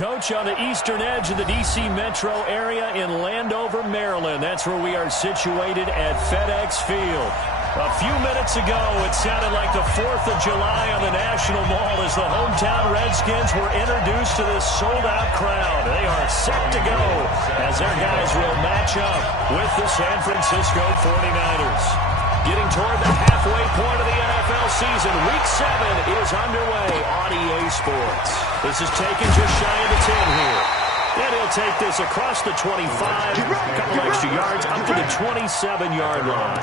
Coach, on the eastern edge of the D.C. metro area in Landover, Maryland. That's where we are situated at FedEx Field. A few minutes ago, it sounded like the 4th of July on the National Mall as the hometown Redskins were introduced to this sold-out crowd. They are set to go as their guys will match up with the San Francisco 49ers. Getting toward the halfway point of the NFL season, Week 7 is underway on EA Sports. This is taken just shy of the 10 here. And he'll take this across the 25, a couple extra yards, up to the 27-yard line.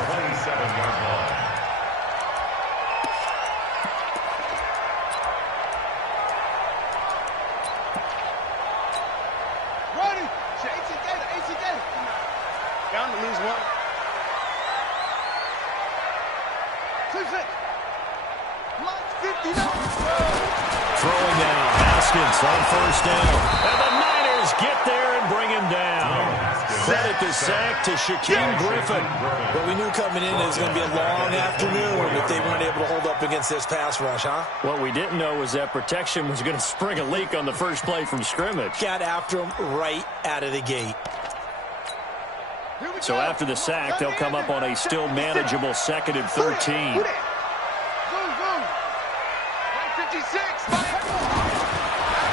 Down to lose one. Throwing now, Haskins on first down. And the Niners get there and bring him down. Credit the sack to Shaquem Griffin. But we knew coming in it was going to be a long afternoon if they weren't able to hold up against this pass rush, huh? What we didn't know was that protection was going to spring a leak on the first play from scrimmage. Got after him right out of the gate. So after the sack, they'll come up on a still manageable 2nd and 13.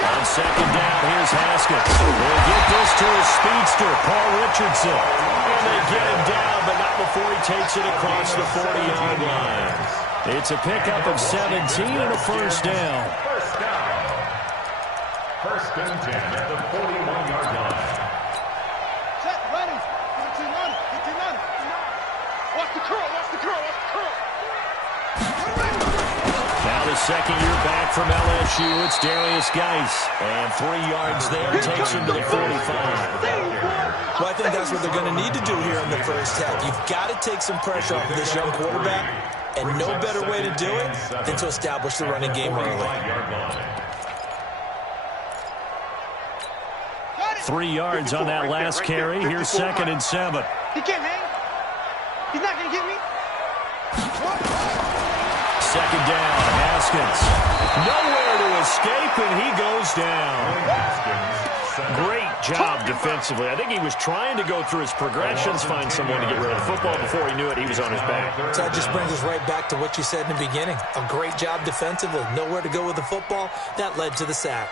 On second down, here's Haskins. They'll get this to his speedster, Paul Richardson. And they get him down, but not before he takes it across the 40-yard line. It's a pickup of 17 and a first down. First and 10 at the 41-yard line. Set, running. 15 Watch the curl, watch the curl, watch the curl. Now the second year back from LSU, it's Darius Geis. And 3 yards there takes him to the 45. Well, I think that's what they're going to need to do here in the first half. You've got to take some pressure off of this young quarterback, and no better way to do it than to establish the running game early. 3 yards on that last carry. Here's 2nd and 7. He can't hang. He's not going to get me. Second down, Haskins. Nowhere to escape, and he goes down. Great job defensively. I think he was trying to go through his progressions, find someone to get rid of the football. Before he knew it, he was on his back. So that just brings us right back to what you said in the beginning. A great job defensively. Nowhere to go with the football. That led to the sack.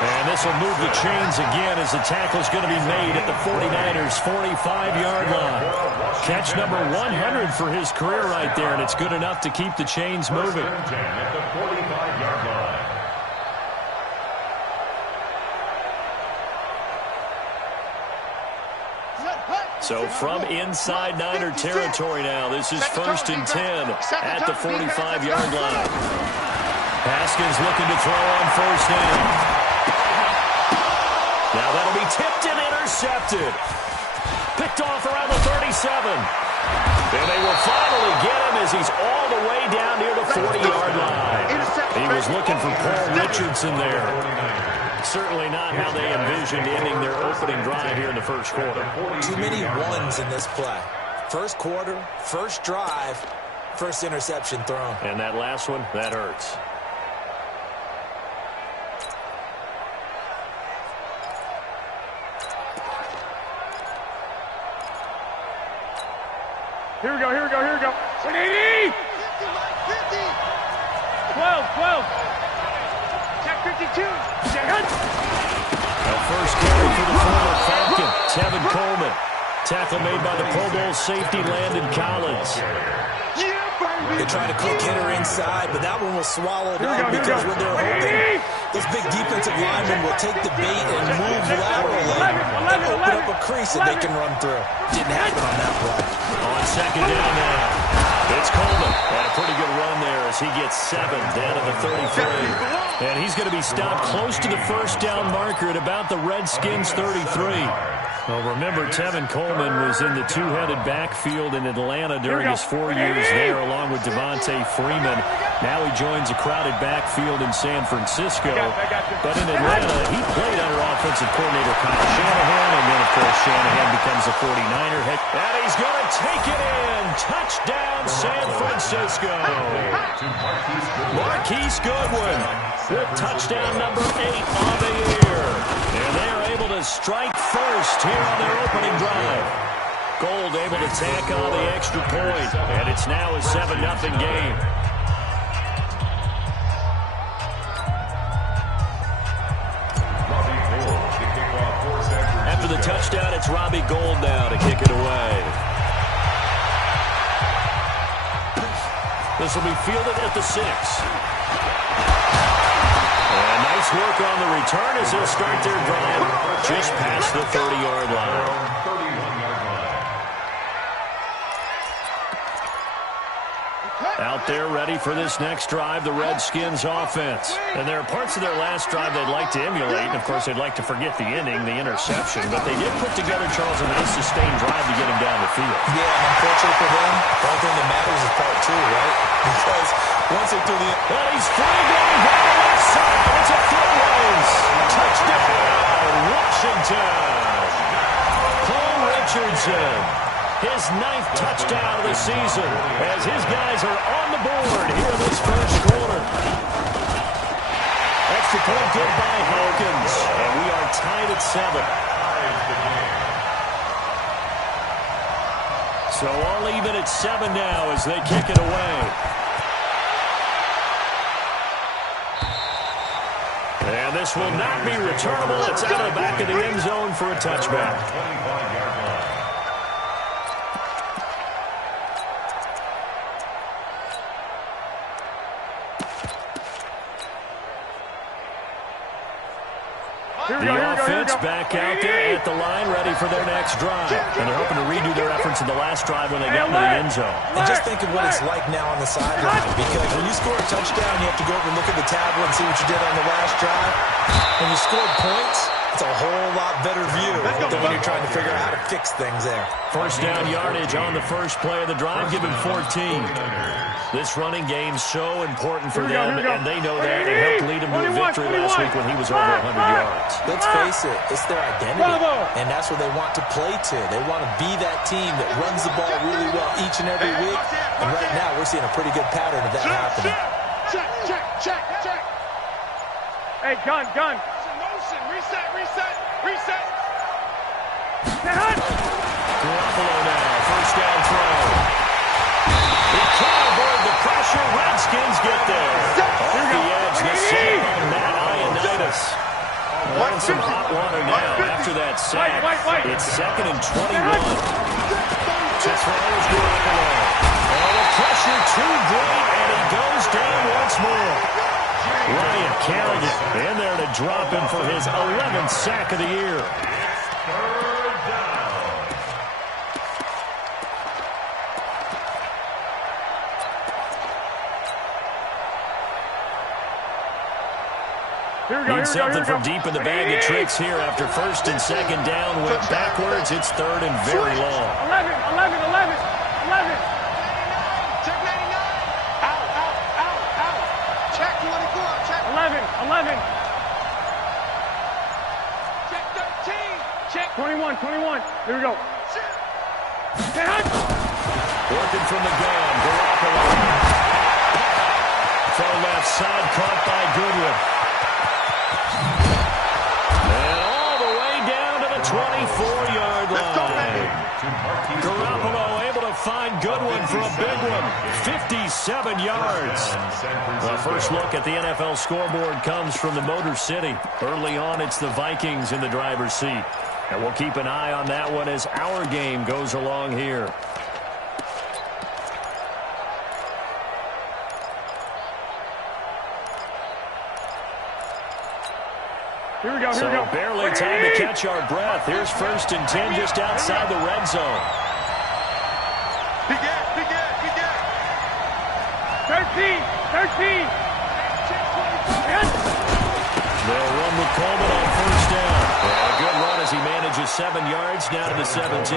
And this will move the chains again as the tackle is going to be made at the 49ers' 45-yard line. Catch number 100 for his career right there, and it's good enough to keep the chains moving. At the 45-yard line. So from inside Niner territory now, this is 1st and 10 at the 45-yard line. Haskins looking to throw on first down. Now that'll be tipped and intercepted. Picked off around the 37. And they will finally get him as he's all the way down near the 40-yard line. He was looking for Paul Richardson there. Certainly not how they envisioned ending their opening drive here in the first quarter. Too many ones in this play. First quarter, first drive, first interception thrown. And that last one, that hurts. Here we go. 180! 12. Check 52. A first carry for the former Falcon, Tevin Coleman. Tackle made by the Pro Bowl safety Landon Collins. They try to quick hitter inside, but that one was swallowed up because when they're hoping, this big defensive lineman will take the bait and move laterally and open up a crease that they can run through. Didn't happen on that play. On second down now, it's Coleman. Had a pretty good run there as he gets 7 down to the 33. And he's going to be stopped close to the first down marker at about the Redskins' 33. Well, remember, Tevin Coleman was in the two-headed backfield in Atlanta during his 4 years there, along with Devontae Freeman. Now he joins a crowded backfield in San Francisco. But in Atlanta, he played under offensive coordinator Kyle Shanahan, and then, of course, Shanahan becomes a 49er head. And he's going to take it in. Touchdown, San Francisco. Marquise Goodwin with touchdown number 8 on the year. And they are able to strike first here on their opening drive. Gold able to tack on the extra point, and it's now a 7-0 game. After the touchdown, it's Robbie Gould now to kick it away. This will be fielded at the 6. And nice work on the return as they'll start their drive just past the 30-yard line. Out there ready for this next drive, the Redskins offense. And there are parts of their last drive they'd like to emulate. And, of course, they'd like to forget the inning, the interception. But they did put together, Charles, a nice sustained drive to get him down the field. Yeah, and unfortunately for them, the only thing that matters is part 2, right? Because once they do the... Well, he's free going down the left side. It's a foot race. Touchdown, Washington. Cole Richardson. His 9th touchdown of the season as his guys are on the board here in this first quarter. Extra point good by Hawkins, and we are tied at 7. So all even at 7 now as they kick it away. And this will not be returnable. It's out of the back of the end zone for a touchback. The offense back out there at the line, ready for their next drive. And they're hoping to redo their efforts in the last drive when they got into the end zone. And just think of what it's like now on the sideline. Because when you score a touchdown, you have to go over and look at the tablet and see what you did on the last drive. When you scored points, it's a whole lot better view than when you're trying to figure out how to fix things there. First down yardage on the first play of the drive, give him 14. This running game's so important for them, and they know that. It helped lead him to a victory last week when he was over 100 yards. Let's face it, it's their identity, and that's what they want to play to. They want to be that team that runs the ball really well each and every week, and right now we're seeing a pretty good pattern of that happening. Check. Hey, gun. Motion. Reset. Garoppolo now, first down throw. He can't avoid the pressure. Redskins get there. Off the edge, the save on Matt Ioannidis. On some hot water now after that sack. It's 2nd and 21. To throw is Garoppolo. Oh, the pressure too great, and he goes down once more. Ryan Kerrigan in there to drop him for his 11th sack of the year. Need something from deep in the bag of tricks here after 1st and 2nd down. Went backwards. It's 3rd and very long. 11. Check 99. Out. Check 24. Check 11. Check 13. Check 21. Here we go. Working from the gun. Garoppolo. Throw left side, caught by Goodwin. And all the way down to the 24-yard line. Garoppolo able to find Goodwin for a big one. 57 yards. The first look at the NFL scoreboard comes from the Motor City. Early on, it's the Vikings in the driver's seat. And we'll keep an eye on that one as our game goes along here. Here we go. Barely time to catch our breath. Here's 1st and 10 just outside the red zone. Big gap. 13. They'll run with Coleman on 1st down. A good run as he manages 7 yards, now to the 17.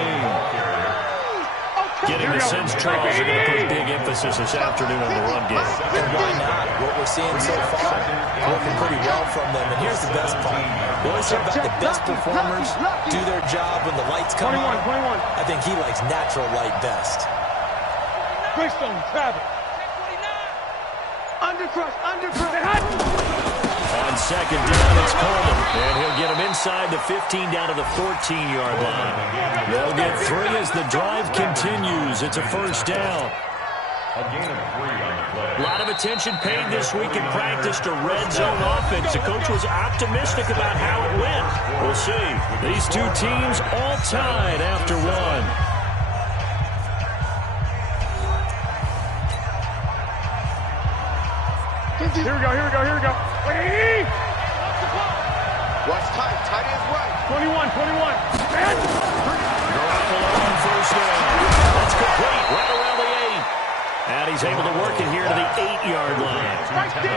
Getting the sense Charles are going to put big emphasis this afternoon on the run game. And why not? What we're seeing so far, working pretty well from them. And here's the best part. We always talk about the best performers do their job when the lights come on. I think he likes natural light best. Greystone, Travis. Undercrush. On second down, it's Coleman. And he'll get him inside the 15 down to the 14-yard line. They'll get 3 as the drive continues. It's a first down. A gain of 3 on the play. A lot of attention paid this week in practice to red zone offense. The coach was optimistic about how it went. We'll see. These two teams all tied after one. Here we go. Watch tight is right. 21. Garoppolo on first down. That's complete right around the 8. And he's able to work it here to the 8-yard line.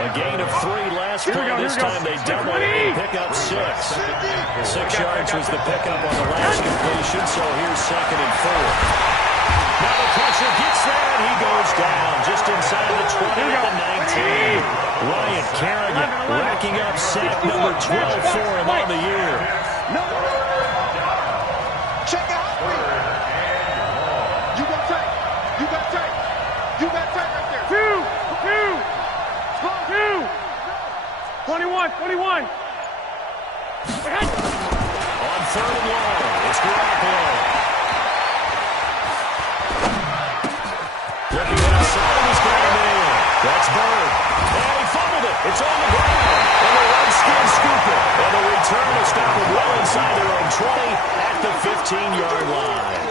A gain of 3 last play. This time they double it and pick up 6. 6 yards was the pickup on the last completion, so here's 2nd and 4. Now the pressure gets there, and he goes down just inside the 20 at the 19. Ryan Kerrigan racking up sack number 12 for him on the year. Check out. You got tight. You got tight right there. 2. 21. On 3rd and long, it's Garoppolo. Looking outside, he's got a man. That's Bird. And he fumbled it. It's on the ground. And the Redskins scoop it. And the return is stopped well inside their own 20 at the 15-yard line.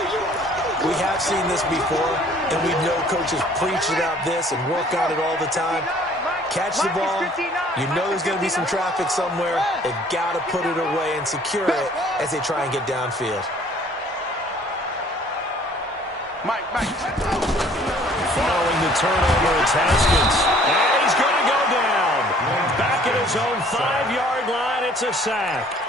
We have seen this before, and we know coaches preach about this and work on it all the time. Catch the ball. You know there's going to be some traffic somewhere. They've got to put it away and secure it as they try and get downfield. Mike. Following the turnover, it's Haskins. And he's going to go down. Back at his own 5-yard line, it's a sack.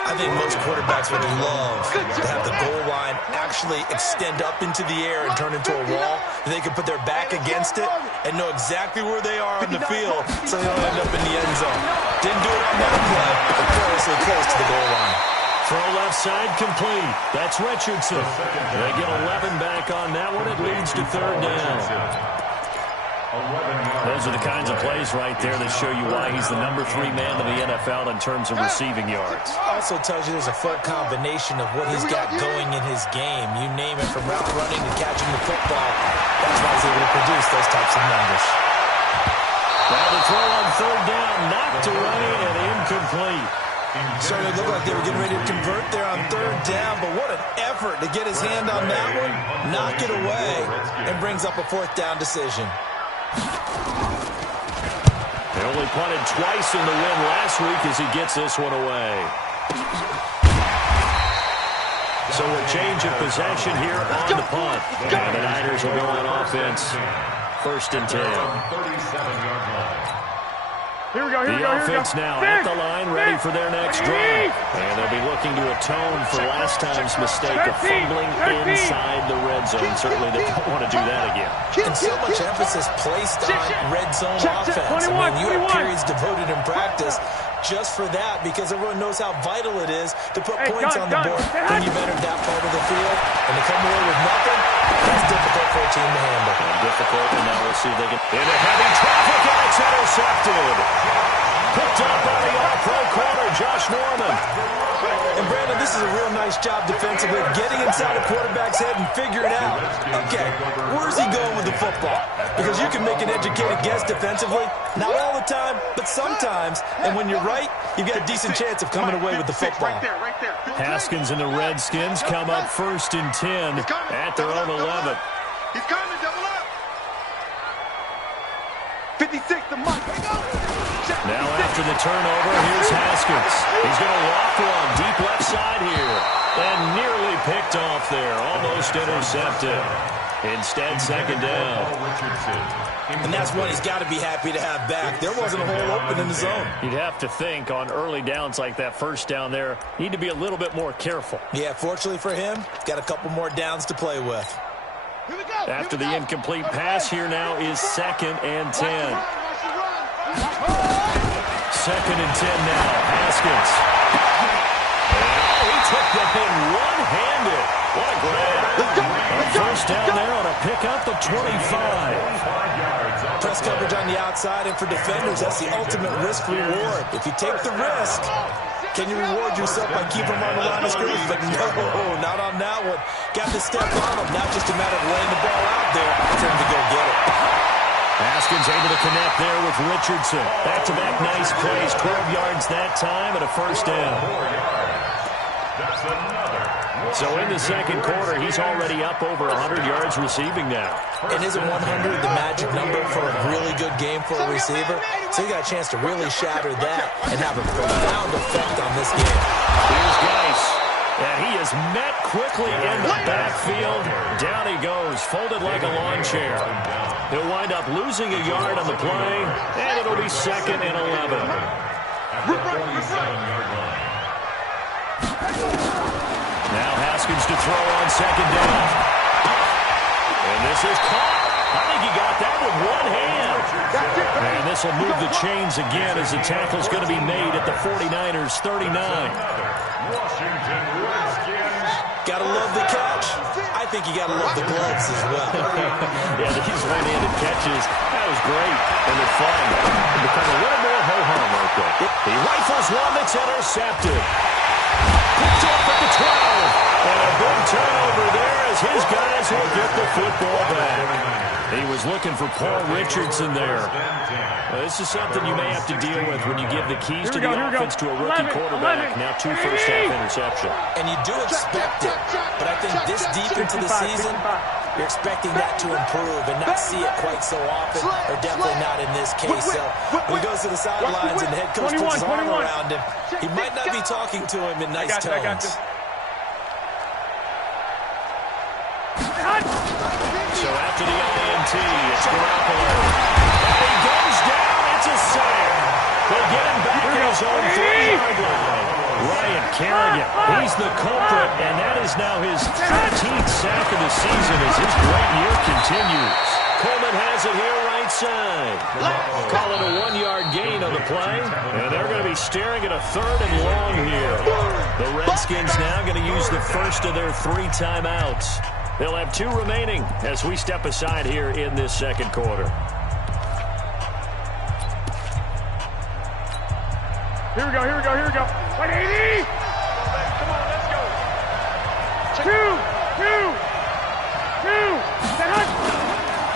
I think most quarterbacks would love to have the goal line actually extend up into the air and turn into a wall. And they can put their back against it and know exactly where they are on the field so they don't end up in the end zone. Didn't do it on that play, but perilously close to the goal line. Throw left side complete. That's Richardson. They get 11 back on that one. It leads to 3rd down. Those are the kinds of plays right there that show you why he's the number 3 man in the NFL in terms of receiving yards. Also tells you there's a full combination of what he's got going in his game. You name it, from route running to catching the football. That's why he's able to produce those types of numbers. Now the throw on 3rd down, knocked away and incomplete. So it looked like they were getting ready to convert there on 3rd down, but what an effort to get his hand on that one, knock it away, and brings up a 4th down decision. They only punted twice in the win last week as he gets this one away. So a change of possession here on the punt. And the Niners will go on offense. 1st and 10. Here we go. The offense now at the line, ready for their next drive. And they'll be looking to atone for last time's mistake of fumbling inside the red zone. Certainly they don't want to do that again. And so much emphasis placed on red zone offense. I mean, you have periods devoted in practice just for that, because everyone knows how vital it is to put points on the board when you've entered that part of the field. And to come away with nothing, that's difficult for a team to handle. Difficult, and now we'll see if they can. Into heavy traffic, and it's intercepted. Picked up by the all-pro corner, Josh Norman. And Brandon, this is a real nice job defensively of getting inside a quarterback's head and figuring out, okay, where's he going with the football? Because you can make an educated guess defensively, not all the time, but sometimes. And when you're right, you've got a decent chance of coming away with the football. Right there. Haskins and the Redskins come up 1st and 10 at their own 11. He's coming, double up. 56 to Mike. Now after the turnover, here's Haskins. He's going to walk one deep left side here. And nearly picked off there. Almost intercepted. Instead, second down. And that's one he's got to be happy to have back. There wasn't a hole open in the zone. You'd have to think on early downs like that first down there, need to be a little bit more careful. Yeah, fortunately for him, got a couple more downs to play with. After the incomplete pass, here now is 2nd and 10. 2nd and 10 now. Haskins. Oh, he took that in one-handed. What a grab. A first down there on a pickup of 25. Press coverage on the outside, and for defenders, that's the ultimate risk-reward. If you take the risk, can you reward yourself by keeping them on the line of scrimmage? But no, not on that one. Got to step on them. Not just a matter of laying the ball out there for him to go get it. Haskins able to connect there with Richardson. Back-to-back nice plays. 12 yards that time and a first down. So in the second quarter, he's already up over 100 yards receiving now. And isn't 100 the magic number for a really good game for a receiver? So he got a chance to really shatter that and have a profound effect on this game. Here's Geis. And he is met quickly in the backfield. Down he goes, folded like a lawn chair. He'll wind up losing a yard on the play, and it'll be 2nd and 11. At the 47-yard line. Now Haskins to throw on 2nd down. And this is caught. I think he got that with one hand. And this will move the chains again as the tackle's going to be made at the 49ers' 39. Washington Redskins. Gotta love the catch. I think you gotta love the gloves as well. Yeah, these one-handed catches, that was great. And they're fun. They become a little more ho-hum right there. He rifles one that's intercepted. Picked up at the 12. And a big turnover there as his guys will get the football back. He was looking for Paul Richardson there. Well, this is something you may have to deal with when you give the keys to the offense to a rookie quarterback. Now 2 first-half interceptions. And you do expect it. But I think this deep into the season, you're expecting that to improve and not see it quite so often, or definitely not in this case. So when he goes to the sidelines and the head coach puts his arm around him, he might not be talking to him in nice tones. So after the INT, it's Garoppolo. And he goes down. It's a sack. They get him back at his own 3-yard line. Ryan Kerrigan, he's the culprit, and that is now his 13th sack of the season as his great year continues. Coleman has it here right side. Call it a 1-yard gain on the play, and they're going to be staring at a 3rd and long here. The Redskins now going to use the first of their 3 timeouts. They'll have 2 remaining as we step aside here in this second quarter. Here we go, here we go, here we go. 180! Come on, let's go. 2.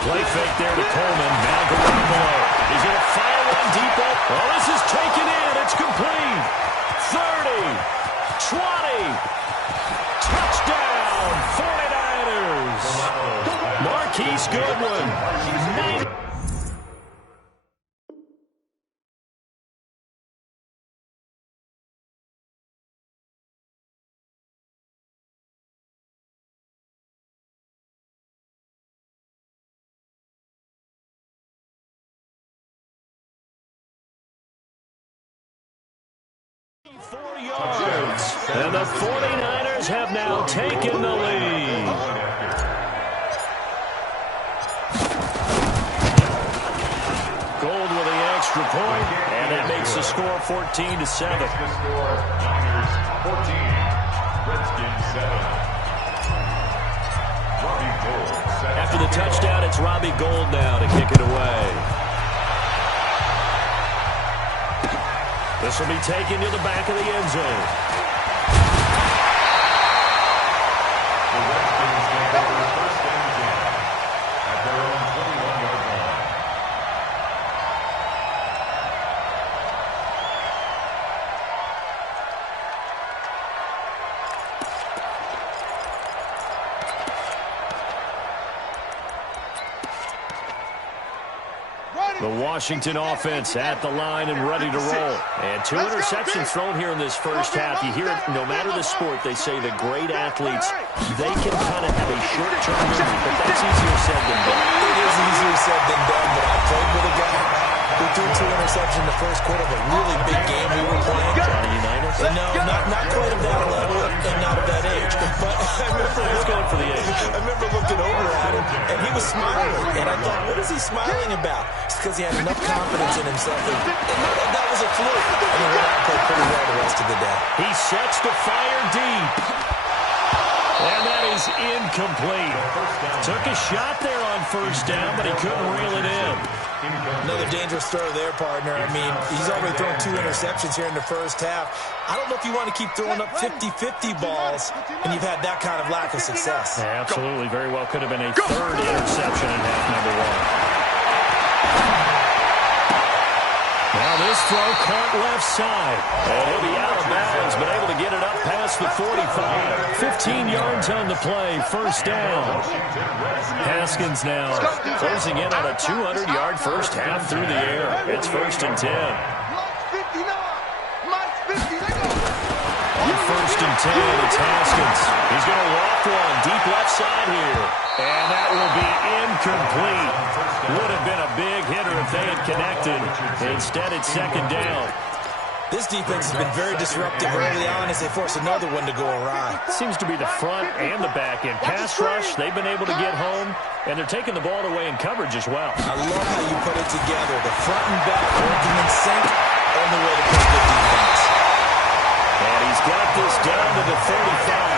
Play fake there to Coleman. Now Garoppolo. He's going to fire one deep up. Oh, this is taken in. It's complete. 30. 20. Touchdown. 49ers. Marquise Goodwin. 90. Yards. And the 49ers have now taken the lead. Gold with the extra point, and that makes the score 14-7. The score, Niners 14, Redskins 7. Robbie Gould. After the touchdown, it's Robbie Gould now to kick it away. This will be taken to the back of the end zone. The Redskins take over first and 10 at their own 21-yard line. The Washington offense at the line and ready to roll. And 2 interceptions thrown here in this first half. You hear it, no matter the sport, they say the great athletes, they can kind of have a short-term memory, but that's easier said than done. It is easier said than done, but I played with a guy who threw 2 interceptions in the first quarter of a really big game we were playing. Johnny Unitas? No, not quite of that level and not of that age. But He's going for the age. I remember looking over at him, and he was smiling. And I thought, what is he smiling about? It's because he had enough confidence in himself. And that was a fluke. And he went out and played pretty well the rest of the day. He sets to fire deep. And that is incomplete. Took a shot there on first down, but he couldn't reel it in. Another dangerous throw there, partner. I mean, he's already thrown 2 interceptions here in the first half. I don't know if you want to keep throwing up 50-50 balls, and you've had that kind of lack of success. Yeah, absolutely. Very well could have been a 3rd interception in half number 1. Now this throw caught left side. And he'll be out of bounds, but able to get it up past the 45. 15 yards on the play, first down. Haskins now closing in on a 200-yard first half through the air. It's 1st and 10. On 1st and 10, it's Haskins. He's going to walk one deep left side here. And that will be incomplete. Would have been a big hitter if they had connected. Instead, it's 2nd down. This defense has been very disruptive early on as they force another one to go awry. Seems to be the front and the back end. Pass rush, they've been able to get home, and they're taking the ball away in coverage as well. I love how you put it together. The front and back working in sync, only way to play good defense. And he's got this down to the 35.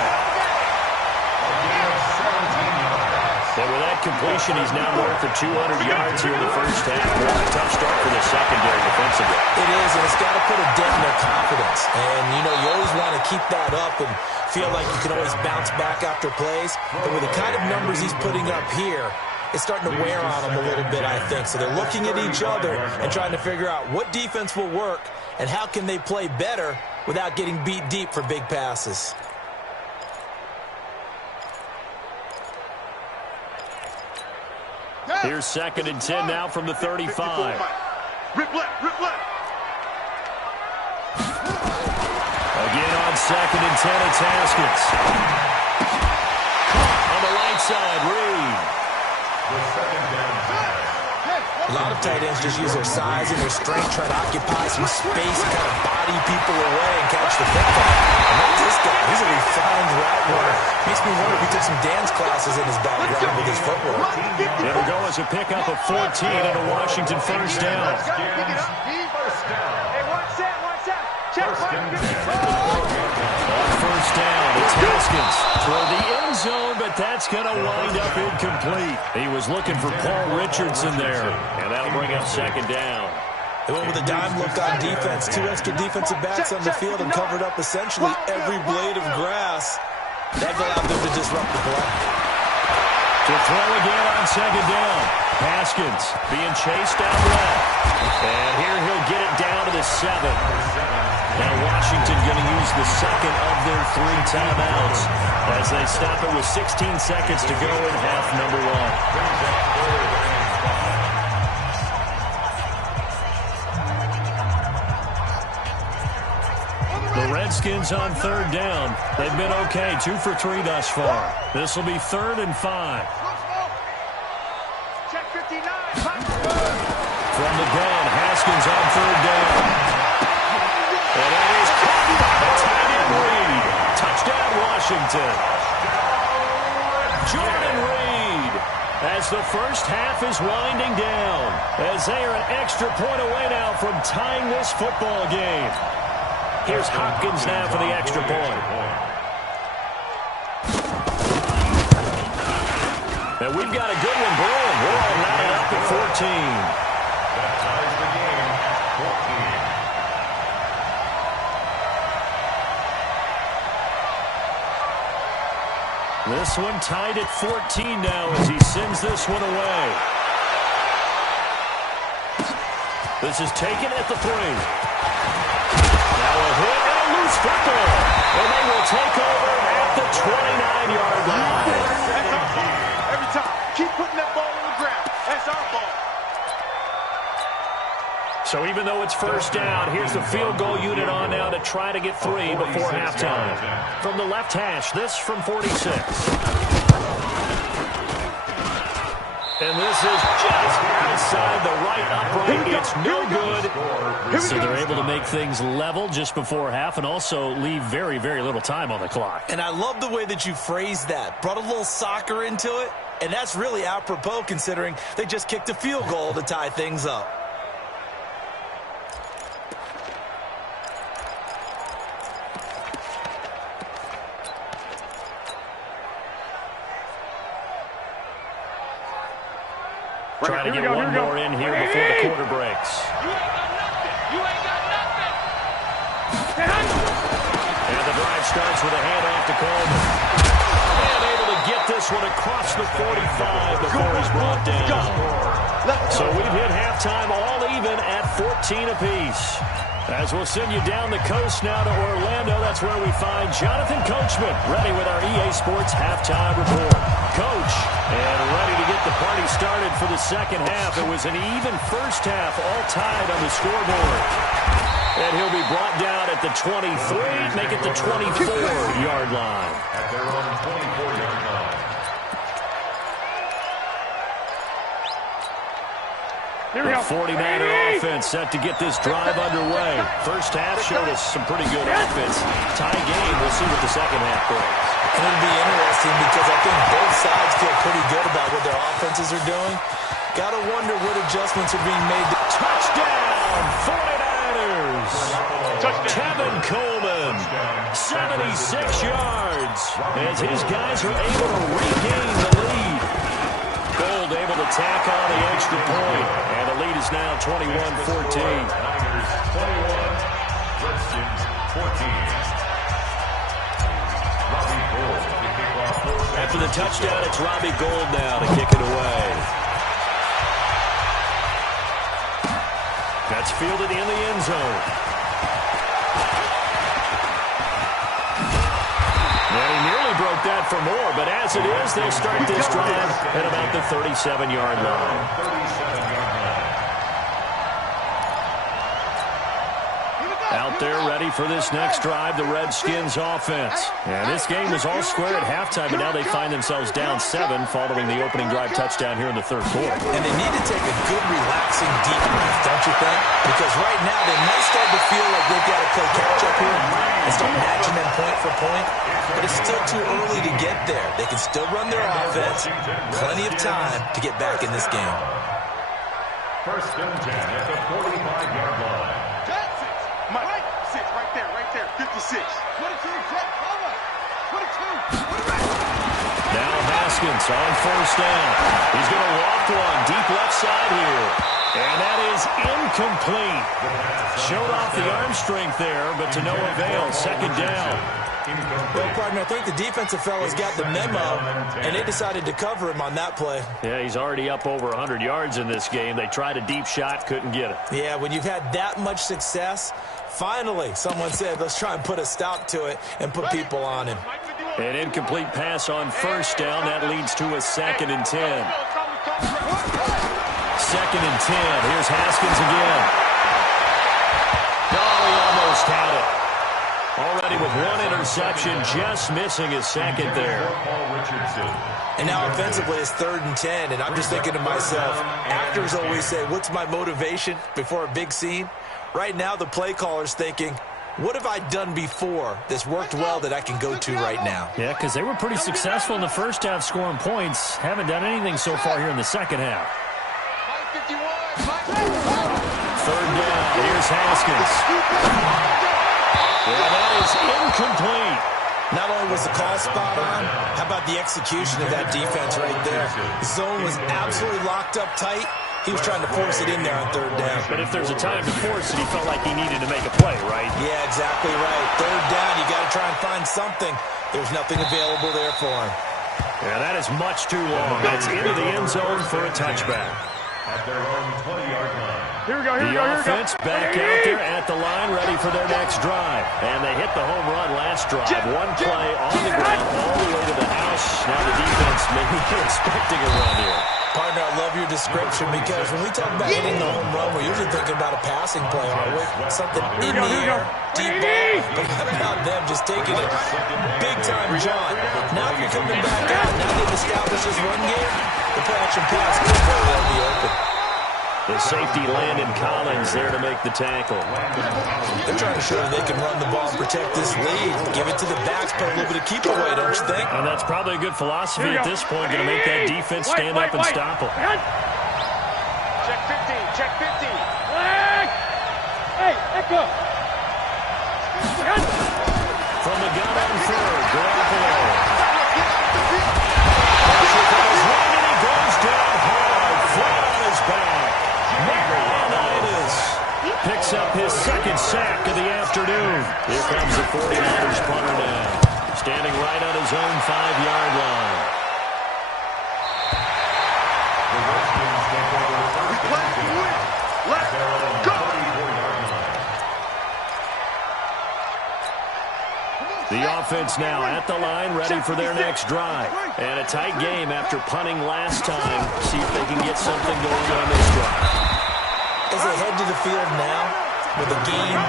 And with that completion, he's now north of 200 yards here in the first half. Really a tough start for the secondary defensively. It is, and it's got to put a dent in their confidence. And, you know, you always want to keep that up and feel like you can always bounce back after plays. But with the kind of numbers he's putting up here, it's starting to wear on them a little bit, I think. So they're looking at each other and trying to figure out what defense will work and how can they play better without getting beat deep for big passes. Here's 2nd and 10 now from the 35. Rip left, rip left. Again on 2nd and 10, it's Haskins. On the right side, Reed. A lot of tight ends just use their size and their strength, try to occupy some space and kind of body people away and catch the football. And that's this guy. He's a refined route runner. Makes me wonder if he took some dance classes in his background with his footwork. It'll go as a pickup of 14 and a Washington first down. Hey, watch that. Check, On first down, it's Haskins toward the end zone, but that's going to wind up incomplete. He was looking for Paul Richardson there, and that'll bring up 2nd down. They went with a dime look on defense. 2 extra defensive backs on the field and covered up essentially every blade of grass. That allowed them to disrupt the play. To throw again on 2nd down. Haskins being chased out left. And here he'll get it down to the 7. Now Washington going to use the 2nd of their 3 timeouts as they stop it with 16 seconds to go in half number 1. The Redskins on 3rd down. They've been okay, 2 for 3 thus far. This will be 3rd and 5. Check 59. From the gun, Haskins on 3rd down. And that is caught by tight end Reed. Touchdown, Washington. Jordan Reed, as the first half is winding down, as they are an extra point away now from tying this football game. Here's Hopkins now for the extra point. And we've got a good one brewing. We're all knotted up at 14. That ties the game, 14. This one tied at 14 now as he sends this one away. This is taken at the 3. Now a hit and a loose football. And they will take over at the 29-yard line. That's our ball. Every time. Keep putting that ball on the ground. That's our ball. So even though it's first down, here's the field goal unit on now to try to get 3 before halftime. From the left hash, this from 46. And this is just outside the right upright. It's no good. So they're able to make things level just before half and also leave very, very little time on the clock. And I love the way that you phrased that. Brought a little soccer into it. And that's really apropos considering they just kicked a field goal to tie things up. Trying to get one more in here before the quarter breaks. You ain't got nothing. You ain't got nothing. And the drive starts with a handoff to Coleman. And able to get this one across the 45 before he's brought down. So we've hit halftime all even at 14 apiece. As we'll send you down the coast now to Orlando, that's where we find Jonathan Coachman ready with our EA Sports halftime report. Coach, and ready to get the party started for the second half. It was an even first half, all tied on the scoreboard. And he'll be brought down at the 23, make it the 24-yard line. At their own 24-yard line. The 49er offense set to get this drive underway. First half showed us some pretty good offense. Tie game, we'll see what the second half brings. And it'll be interesting because I think both sides feel pretty good about what their offenses are doing. Got to wonder what adjustments are being made. Touchdown, 49ers. Kevin Coleman, 76 yards, as his guys are able to regain the lead. Gold able to tack on the extra point, and the lead is now 21-14. Niners 21, Redskins 14. After the touchdown, it's Robbie Gould now to kick it away. That's fielded in the end zone. And he nearly broke that for more, but as it is, they'll start this drive at about the 37-yard line. 37-yard line. Out there ready for this next drive, the Redskins offense. And this game was all square at halftime, but now they find themselves down 7 following the opening drive touchdown here in the third quarter. And they need to take a good, relaxing, deep breath, don't you think? Because right now they might start to feel like they've got to play catch-up here and start matching them point for point. But it's still too early to get there. They can still run their offense. Plenty of time to get back in this game. First and 10 at the 45-yard line. Mike, 6, right there, 56. 22, jet cover. 22. Now Haskins on first down. He's going to walk one deep left side here. And that is incomplete. Showed off the arm strength there, but to no avail. Second down. Well, partner, I think the defensive fellas got the memo, and they decided to cover him on that play. Yeah, he's already up over 100 yards in this game. They tried a deep shot, couldn't get it. Yeah, when you've had that much success, finally someone said, let's try and put a stop to it and put people on him. An incomplete pass on first down. That leads to a 2nd and 10. 2nd and 10. Here's Haskins again. Oh, he almost had it. Already with one interception, just missing his second there. And now offensively it's 3rd and 10, and I'm just thinking to myself, actors always say, what's my motivation before a big scene? Right now the play caller's thinking, what have I done before that's worked well that I can go to right now? Yeah, because they were pretty successful in the first half scoring points. Haven't done anything so far here in the second half. 3rd down. Here's Haskins. Yeah, that is incomplete. Not only was the call spot on, how about the execution of that defense right there? The zone was absolutely locked up tight. He was trying to force it in there on 3rd down. But if there's a time to force it, he felt like he needed to make a play, right? Yeah, exactly right. 3rd down, you got to try and find something. There's nothing available there for him. Yeah, that is much too long. That's into the end zone for a touchback. At their own 20-yard line. Here we go, here we The go, here we go. offense back out there at the line, ready for their next drive. And they hit the home run last drive. One play on the ground, all the way to the house. Now the defense may be expecting a run here. Partner, I love your description because when we talk about hitting the home run, we're usually thinking about a passing play, aren't we? Something in the air, deep ball. But how about them just taking it big time, John? Now if you're coming back out, now they've established this run game, the play-action pass could very well be open. The safety Landon Collins there to make the tackle. They're trying to show that they can run the ball and protect this lead. Give it to the backs, put a little bit of keep away, don't you think? And that's probably a good philosophy at this point, going to make that defense stand up and stop them. Check 15, check 15. Hey, echo. From the gun on third, Garoppolo. Pressure comes right, and he goes down hard, flat on his back. Marianitis picks up his second sack of the afternoon. Here comes the 49ers punter now, standing right on his own 5-yard line. The Redskins take over first and 10 at their own 34-yard line. The offense now at the line, ready for their next drive. And a tight game after punting last time. See if they can get something going on this drive. As they head to the field now, with the game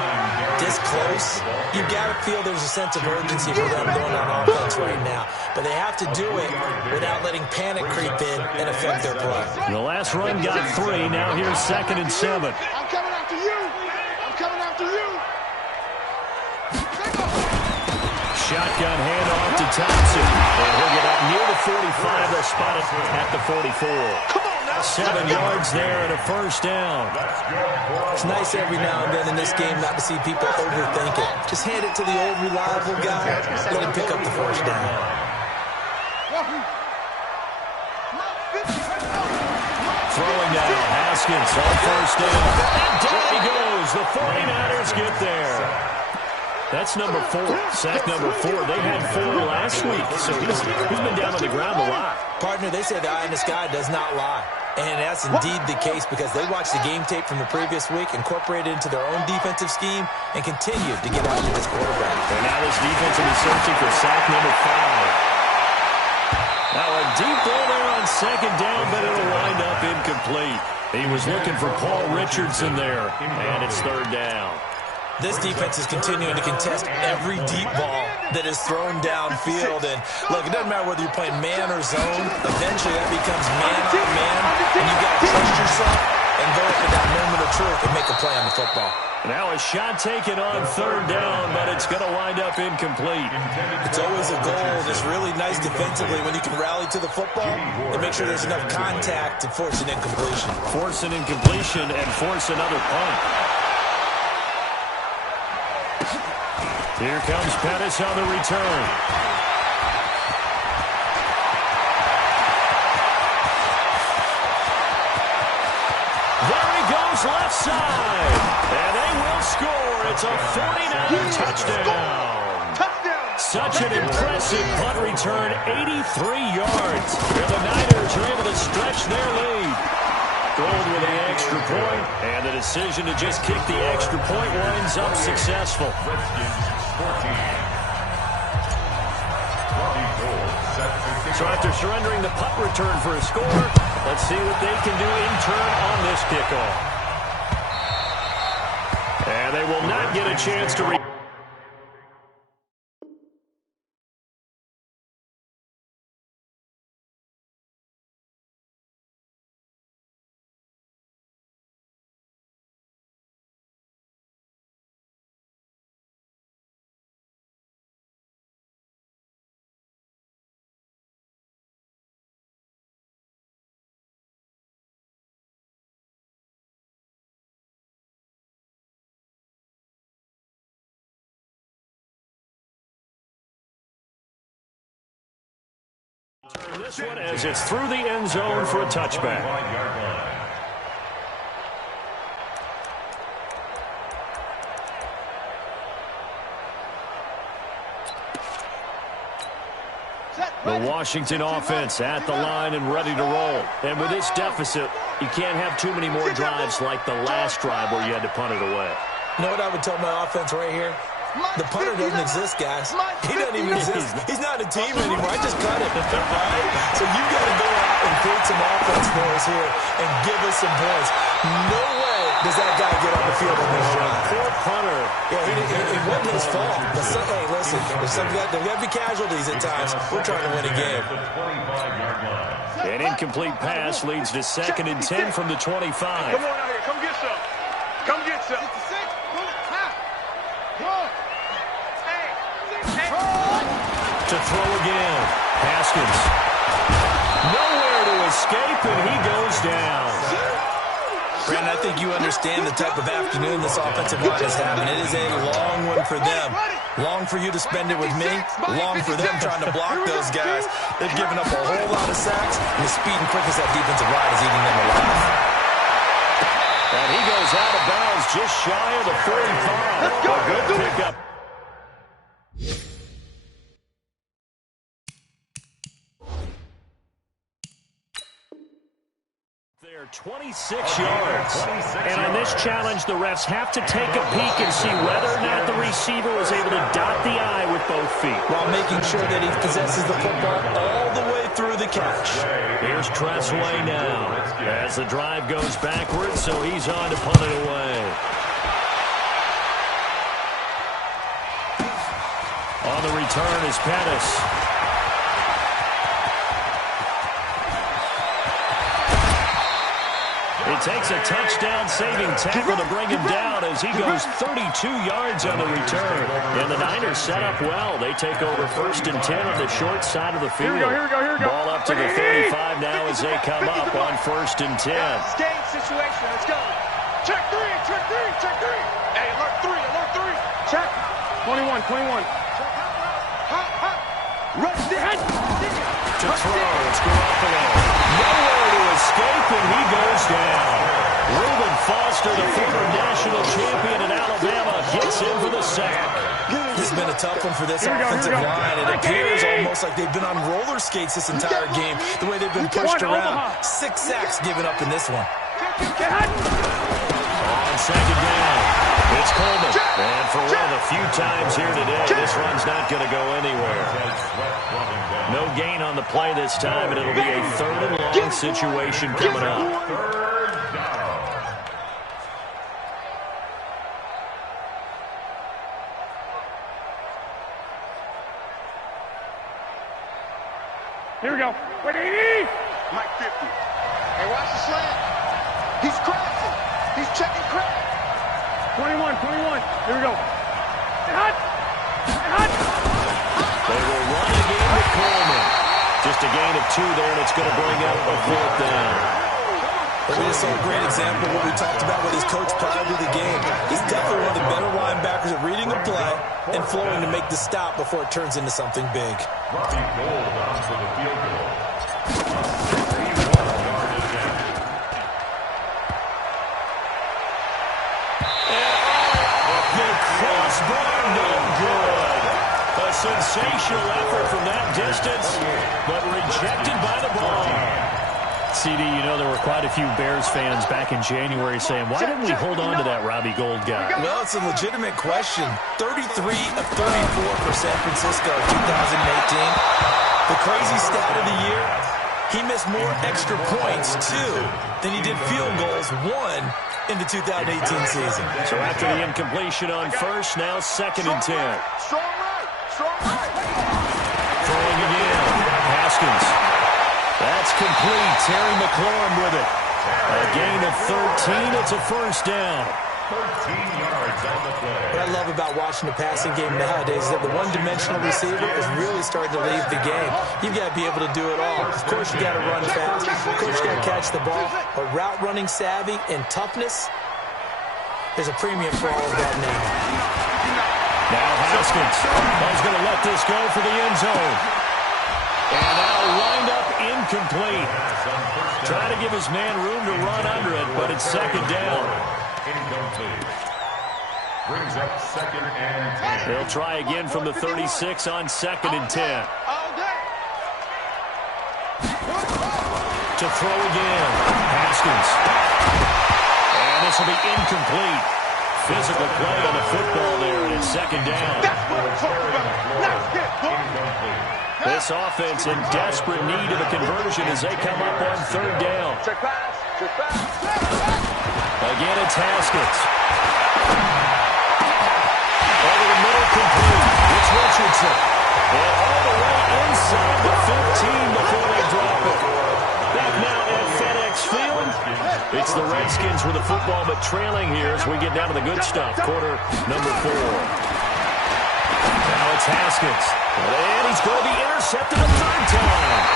this close, you've got to feel there's a sense of urgency for them going on offense right now. But they have to do it without letting panic creep in and affect their play. The last run got 3. Now here's 2nd and 7. I'm coming after you. I'm coming after you. Shotgun handoff to Thompson. And he'll get up near the 45. They'll spot it at the 44. Come on now. 7 yards there and a first down. It's nice every now and then in this game not to see people overthink it. Just hand it to the old reliable guy. Let him pick up the first down. Throwing now, Haskins on first down. And down he goes. The 49ers get there. That's number 4, sack number 4. They had 4 last week, so he's been down on the ground a lot. Partner, they say the eye in the sky does not lie. And that's indeed the case because they watched the game tape from the previous week, incorporated it into their own defensive scheme, and continued to get after this quarterback. And now this defense will be searching for sack number 5. Now a deep ball there on 2nd down, but it'll wind up incomplete. He was looking for Paul Richardson there, and it's 3rd down. This defense is continuing to contest every deep ball that is thrown downfield. And, look, it doesn't matter whether you're playing man or zone. Eventually, that becomes man on man. And you've got to trust yourself and go up at that moment of truth and make a play on the football. Now a shot taken on 3rd down, but it's going to wind up incomplete. It's always a goal. It's really nice defensively when you can rally to the football and make sure there's enough contact to force an incompletion. Force an incompletion and force another punt. Here comes Pettis on the return. There he goes left side. And they will score. It's a 49er touchdown. Such an impressive punt return, 83 yards. And the Niners are able to stretch their lead. Going with the extra point, and the decision to just kick the extra point winds up successful. So after surrendering the punt return for a score, let's see what they can do in turn on this kickoff. And they will not get a chance to turn this one as it's through the end zone for a touchback. The Washington offense at the line and ready to roll. And with this deficit, you can't have too many more drives like the last drive where you had to punt it away. You know what I would tell my offense right here? The punter doesn't exist, guys. He doesn't even exist. He's not a team anymore. I just cut him. Right? So you've got to go out and create some offense for us here and give us some points. No way does that guy get on the field on this drive. Poor punter. Yeah, it wasn't his fault. But hey, listen, there's got to be casualties at times. We're trying to win a game. An incomplete pass leads to 2nd and 10 from the 25. Come on out here. Come get some. Come get some. To throw again. Haskins. Nowhere to escape, and he goes down. Brandon, I think you understand the type of afternoon this offensive line is having. It is a long one for them. Long for you to spend it with me. Long for them trying to block those guys. They've given up a whole lot of sacks, and the speed and quickness that defensive line is eating them alive. And he goes out of bounds just shy of the 45. A good pickup. They're 26 yards. And on this challenge, the refs have to take a peek and see whether or not the receiver was able to dot the I with both feet, while making sure that he possesses the football all the way through the catch. Here's Tressway now as the drive goes backwards, so he's on to punt it away. On the return is Pettis. It takes a touchdown-saving tackle to bring him down as he goes 32 yards on the return. And the Niners set up well. They take over 1st and 10 on the short side of the field. Here we go. Ball up to the 35 now as they come up on 1st and 10. Game situation. Let's go. Check three. Hey, alert three. Check. 21. Rush the head. To throw, it's Garoppolo. Nowhere to escape, and he goes down. Reuben Foster, the former national champion in Alabama, gets in for the sack. This has been a tough one for this offensive line. It appears almost like they've been on roller skates this entire game, the way they've been pushed around. 6 sacks given up in this one. On 2nd down, it's Coleman. And for one of the few times here today, this run's not going to go anywhere. No gain on the play this time, and it'll be a 3rd and long situation coming up. 3rd down. Here we go. Wait, 80. Mike 50. Hey, watch the slant. He's crashing. He's checking crack. 21. Here we go. Hot. They will run again with Coleman. Just a gain of 2 there, and it's going to bring up a 4th down. We just saw a great example of what we talked about with his coach prior to the game. He's definitely one of the better linebackers at reading a play and flowing to make the stop before it turns into something big. Robbie Gould on for the field goal. The crossbar, no good. A sensational effort from that distance, but rejected by the ball. CD, you know there were quite a few Bears fans back in January saying, why didn't we hold on to that Robbie Gould guy? Well, it's a legitimate question. 33 of 34 for San Francisco in 2018. The crazy stat of the year, he missed more extra points, 2, than he did field goals, 1 in the 2018 season. So after the incompletion on 1st, now 2nd and 10. Strong right. Throwing again. Haskins. That's complete. Terry McLaurin with it. A gain of 13. It's a 1st down. 13 yards on the play. What I love about watching the passing game nowadays is that the one-dimensional receiver is really starting to leave the game. You've got to be able to do it all. Of course, you got to run fast. Of course, you got to catch the ball. But route running savvy and toughness, there's a premium for all of that now. Now Haskins is going to let this go for the end zone. And now lined up incomplete. Trying to give his man room to run under it, but it's 2nd down. Incomplete. Brings up 2nd and 10. They'll try again from the 36 on 2nd and 10. All day. to throw again. Haskins. And this will be incomplete. Physical play on the football there, and it's second down. That's what I'm talking about. Nice hit, boy. This offense in desperate need of a conversion as they come up on third down. Check pass. Check pass. Again, it's Haskins. Over the middle, complete. It's Richardson. And all the way inside the 15 before they drop it. Back now at FedEx Field. It's the Redskins with the football, but trailing here as we get down to the good stuff. Quarter number 4. Now it's Haskins. And he's going to be intercepted a third time.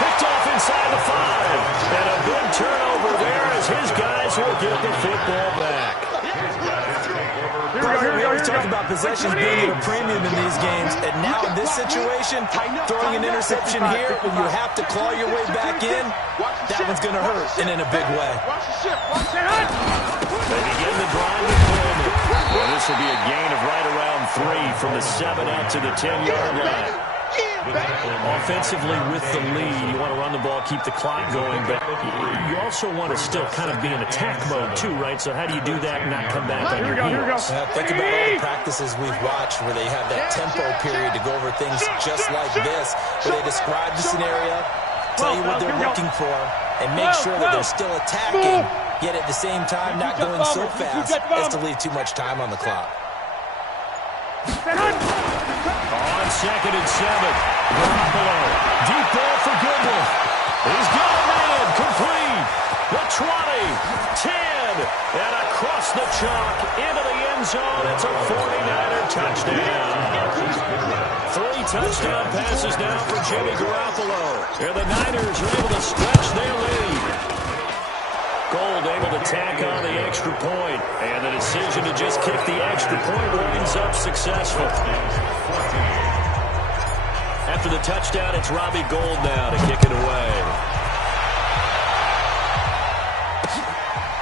Picked off inside the 5. And a big turnover there as his guys will get the football back. We always talk about possessions being at a premium in these games, and now in this situation, throwing an interception here when you have to claw your way back in, that one's going to hurt, and in a big way. They begin the drive with Coleman. Well, this will be a gain of right around 3 from the 7 out to the 10-yard line. Offensively with the lead, you want to run the ball, keep the clock going, but you also want to still kind of be in attack mode too, right? So how do you do that and not come back on your heels? Think about all the practices we've watched where they have that tempo period to go over things just like this, where they describe the scenario, tell you what they're looking for, and make sure that they're still attacking, yet at the same time not going so fast as to leave too much time on the clock. On 2nd and 7, Garoppolo, deep ball for Goodwin. He's got a man, complete. The 20, 10, and across the chalk into the end zone. It's a 49er touchdown. 3 touchdown passes now for Jimmy Garoppolo. And the Niners are able to stretch their lead. Gold able to tack on the extra point, and the decision to just kick the extra point winds up successful. After the touchdown, it's Robbie Gould now to kick it away.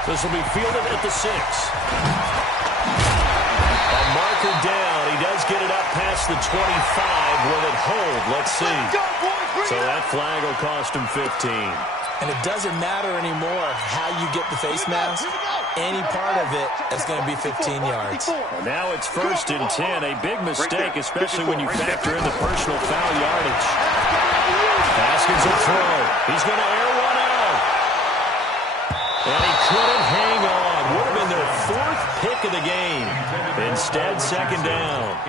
This will be fielded at the 6. A marker down. He does get it up past the 25. Will it hold? Let's see. So that flag will cost him 15. And it doesn't matter anymore how you get the face mask. Any part of it is going to be 15 yards. Well, now it's 1st and 10. A big mistake, especially when you factor in the personal foul yardage. Haskins will throw. He's going to air one out. And he couldn't hang on. Would have been their 4th pick of the game. Instead, 2nd down.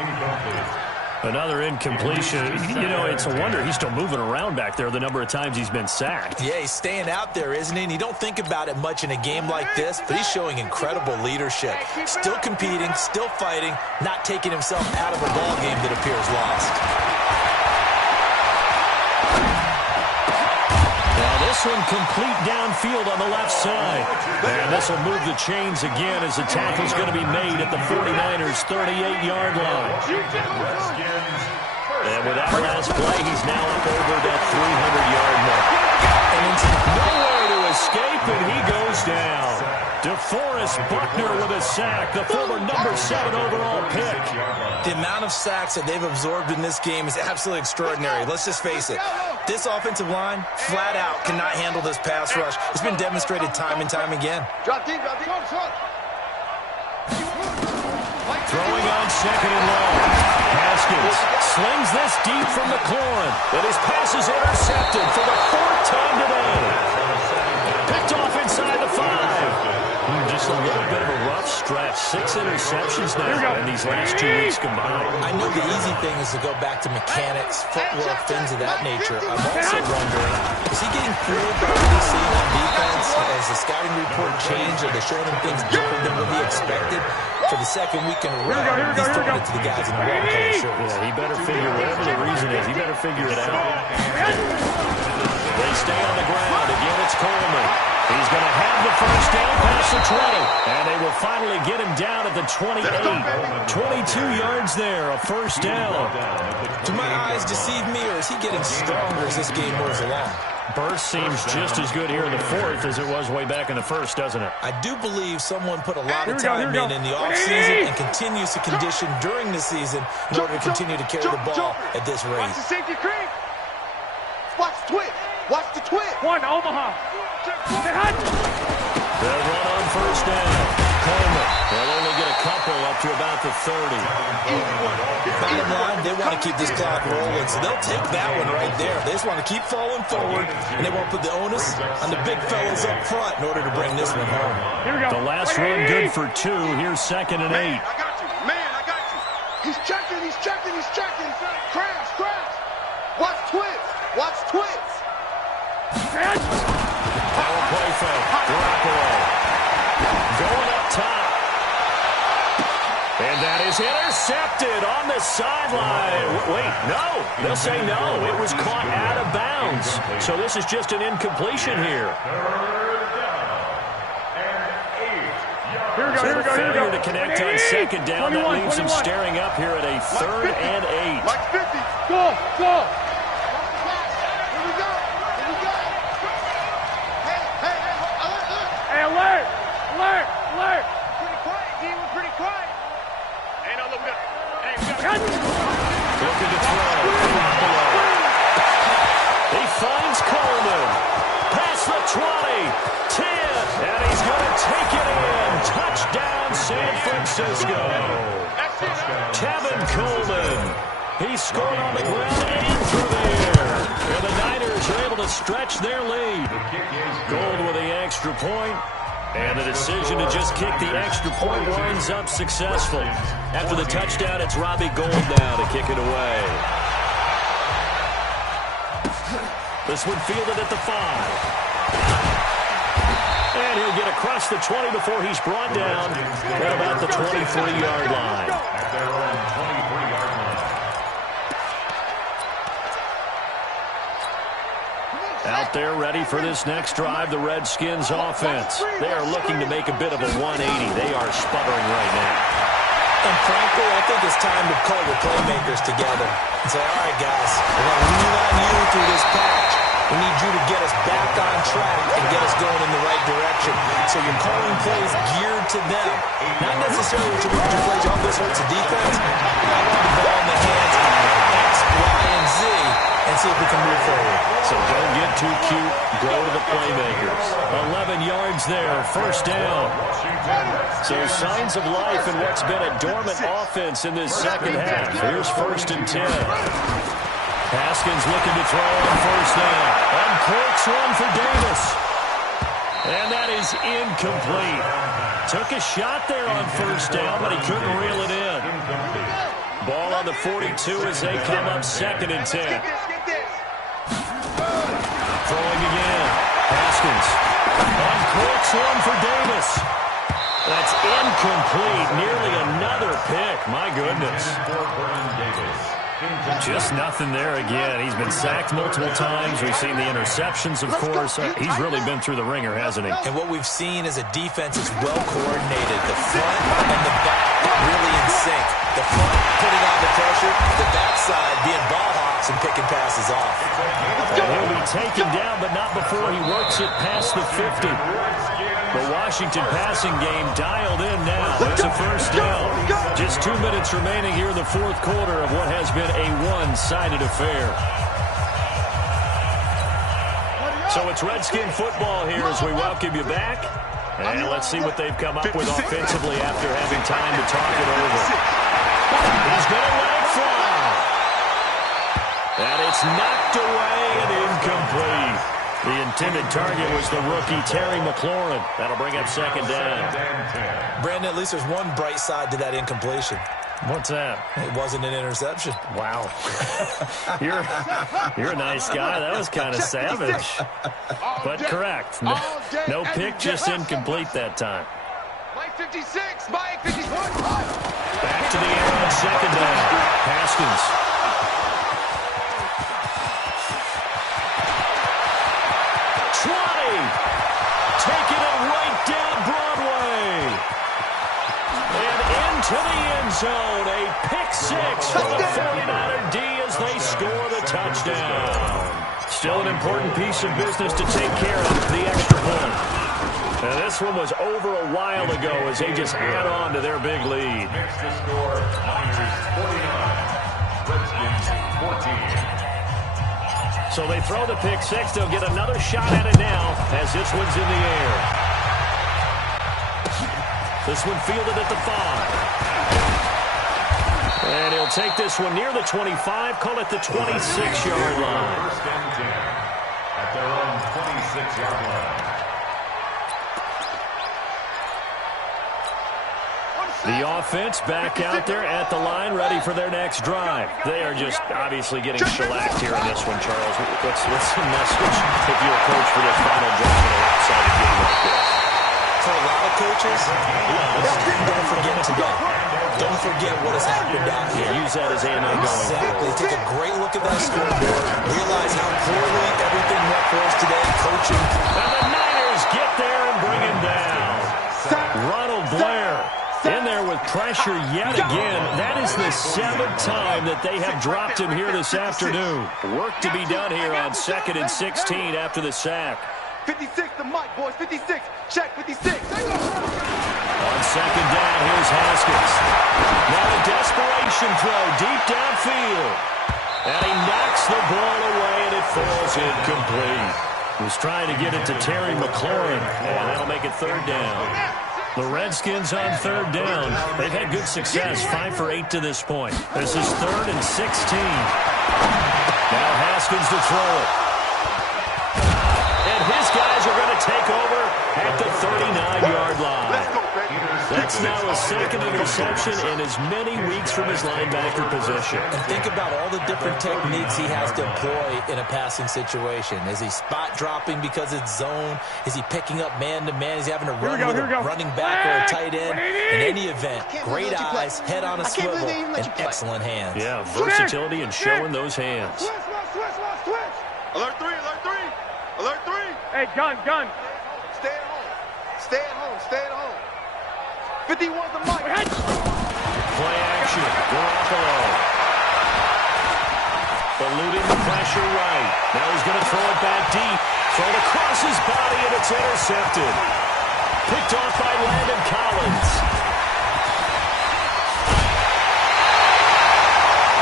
Another incompletion. You know, it's a wonder he's still moving around back there the number of times he's been sacked. Yeah, he's staying out there, isn't he? And you don't think about it much in a game like this, but he's showing incredible leadership. Still competing, still fighting, not taking himself out of a ball game that appears lost. Now this one complete downfield on the left side. And this will move the chains again as the tackle's going to be made at the 49ers' 38-yard line. And with that last play, he's now up over that 300-yard mark. And it's nowhere to escape, and he goes down. DeForest Buckner with a sack, the former number 7 overall pick. The amount of sacks that they've absorbed in this game is absolutely extraordinary. Let's just face it. This offensive line, flat out, cannot handle this pass rush. It's been demonstrated time and time again. Drop deep, drop deep. Throwing on 2nd and long. Haskins slings this deep from McLaurin. And his pass is intercepted for the 4th time today. Picked off inside the 5. Just a little bit of a rough stretch. 6 interceptions now in these last 2 weeks combined. I know the easy thing is to go back to mechanics, footwork, things of that nature. I'm also wondering, is he getting fooled by what he's seeing on defense? Has the scouting report changed? Are they showing him things different than what he expected? For the 2nd week in a row, he's throwing it to the guys in the red color shirts. Yeah, he better figure, whatever the reason is, he better figure it out. They stay on the ground. Again, it's Coleman. He's going to have the first down past the 20. And they will finally get him down at the 28. 22 yards there, a first down. Do my eyes deceive me, or is he getting stronger as this game moves along? Burst seems just as good here in the 4th as it was way back in the 1st, doesn't it? I do believe someone put a lot of time in the offseason and continues to condition during the season in order to continue to carry the ball at this rate. Watch the safety cream. Watch the twist. Watch the twist. One, Omaha. They'll run on first down. Coleman. They'll only get a couple up to about the 30. Bottom line, they want to keep this clock rolling, so they'll take that one right there. They just want to keep falling forward, and they won't put the onus on the big fellas up front in order to bring this one home. Here we go. The last run good for 2. Here's 2nd and 8. Man, I got you. Man, I got you. He's checking, he's checking, he's checking. Crash, crash. Watch twist. Watch twist. Power play fake. Garoppolo. Going up top. And that is intercepted on the sideline. Wait, no. They'll say no. It was caught out of bounds. So this is just an incompletion here. Here we go, So here we the go, here we failure go. to connect on 2nd down, that leaves them 21. staring up here at a 3rd and 8. Like 50. Go, go. Here we go. Here we go. Hey, alert. Hey, alert, alert, alert. Pretty quiet, D. We're pretty quiet. Hey, no, look, we got. Looking to throw. Garoppolo. He finds Coleman. Past the 20. 10. And he's going to take it in. Touchdown, San Francisco. Tevin Coleman. He scored on the ground and through the air. And the Niners are able to stretch their lead. Gold with the extra point. And the decision to just kick the extra point winds up successful. After the touchdown, it's Robbie Gould now to kick it away. This one fielded at the 5. And he'll get across the 20 before he's brought down at about the 23-yard line. At their own 23-yard line. Out there ready for this next drive, the Redskins offense. They are looking to make a bit of a 180. They are sputtering right now. And frankly, I think it's time to call your playmakers together and say, all right, guys, we're going to lean on you through this patch. We need you to get us back on track and get us going in the right direction. So you're calling plays geared to them. Not necessarily what your plays, oh, this hurts the defense. I want the ball in the hands of X, Y, and Z and see if we can move forward. So don't get too cute. Go to the playmakers. 11 yards there, first down. So signs of life in what's been a dormant offense in this second half. Here's 1st and 10. Haskins looking to throw on first down. Uncorks one for Davis. And that is incomplete. Took a shot there on first down, but he couldn't reel it in. Ball on the 42 as they come up 2nd and 10. Throwing again. Haskins. Uncorks one for Davis. That's incomplete. Nearly another pick. My goodness. Just nothing there again. He's been sacked multiple times. We've seen the interceptions, of course. He's really been through the ringer, hasn't he? And what we've seen is a defense is well coordinated. The front and the back really in sync. The front putting on the pressure, the backside being ball hawks and picking passes off. And he'll be taken down, but not before he works it past the 50. The Washington passing game dialed in now. It's a first down. Just 2 minutes remaining here in the 4th quarter of what has been a one-sided affair. So it's Redskin football here as we welcome you back. And let's see what they've come up with offensively after having time to talk it over. He's going to let it fly. And it's knocked away and incomplete. The intended target was the rookie, Terry McLaurin. That'll bring up 2nd down. Brandon, at least there's one bright side to that incompletion. What's that? It wasn't an interception. Wow. You're a nice guy. That was kind of savage. But correct. No pick, just incomplete that time. Mike 56, Mike 51. Back to the air on 2nd down. Haskins. Taking it right down Broadway. And into the end zone. A pick 6 for the 49er D as they score the touchdown. Still an important piece of business to take care of, the extra point. And this one was over a while ago as they just add on to their big lead. Next to score, Niners 49, Redskins 14. So they throw the pick six. They'll get another shot at it now as this one's in the air. This one fielded at the 5. And he'll take this one near the 25, call it the 26-yard line. First and 10 at their own 26-yard line. The offense back out there at the line, ready for their next drive. They are just obviously getting shellacked here in this one, Charles. What's the message if you're a coach for this final drive in a lopsided game like this? For a lot of coaches, don't forget today. Don't forget what has happened out here. Use that as ammo going Exactly. forward. Take a great look at that scoreboard. Realize how poorly everything went for us today. Coaching. And the Niners get there and bring him down. Ronald Blair in there with pressure yet again. That is the 7th time that they have dropped him here this afternoon. Work to be done here on 2nd and 16 after the sack. 56 to Mike, boys. 56. Check 56. On 2nd down, here's Haskins. Now a desperation throw deep downfield. And he knocks the ball away, and it falls incomplete. He was trying to get it to Terry McLaurin, and that'll make it 3rd down. The Redskins on 3rd down. They've had good success, 5 for 8 to this point. This is 3rd and 16. Now Haskins to throw it. And his guys are going to take over at the 39-yard line. That's now a 2nd interception in as many weeks from his linebacker position. And think about all the different techniques he has to employ in a passing situation. Is he spot dropping because it's zone? Is he picking up man-to-man? Is he having to run with a running back or a tight end? In any event, great eyes, head on a swivel, and excellent hands. Yeah, versatility and showing those hands. Switch. Alert 3, alert 3. Alert 3. Hey, gun. Stay at home. Stay at home. Stay at home. 51 to Mike. Play action. Garoppolo. Eluding the pressure right. Now he's going to throw it back deep. Throw it across his body, and it's intercepted. Picked off by Landon Collins.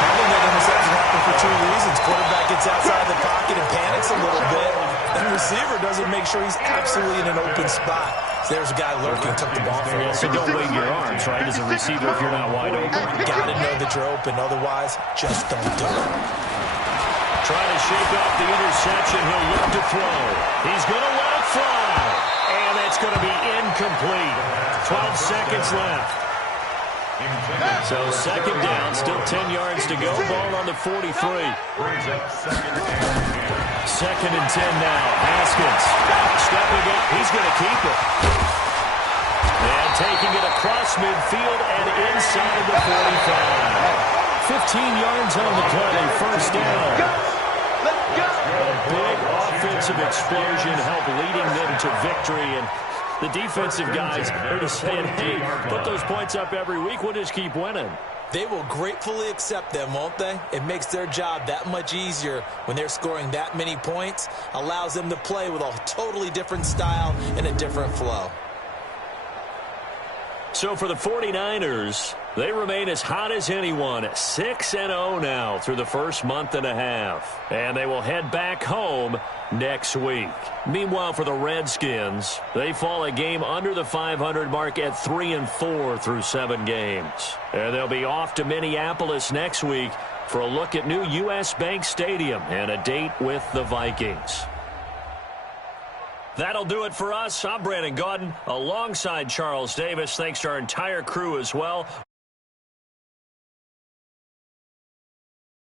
Having that interception happen for 2 reasons. Quarterback gets outside the pocket and panics a little bit. And the receiver doesn't make sure he's absolutely in an open spot. So there's a guy lurking, took the ball from him. So don't wave your arms, right, as a receiver if you're not wide open. Got to know that you're open. Otherwise, just don't do it. Trying to shake off the interception. He'll look to throw. He's going to let it fly. And that's going to be incomplete. 12 seconds left. So 2nd down, still 10 yards to go. Ball on the 43. Brings up 2nd and 10. 2nd and 10 now. Haskins stepping up. He's going to keep it. And taking it across midfield and inside the 45. 15 yards on the play. 1st down. A big offensive explosion helped leading them to victory. And the defensive guys are just saying, hey, put those points up every week. We'll just keep winning. They will gratefully accept them, won't they? It makes their job that much easier when they're scoring that many points. Allows them to play with a totally different style and a different flow. So for the 49ers, they remain as hot as anyone, 6-0 now through the first month and a half. And they will head back home next week. Meanwhile, for the Redskins, they fall a game under the 500 mark at 3-4 through 7 games. And they'll be off to Minneapolis next week for a look at new U.S. Bank Stadium and a date with the Vikings. That'll do it for us. I'm Brandon Gaudin alongside Charles Davis. Thanks to our entire crew as well.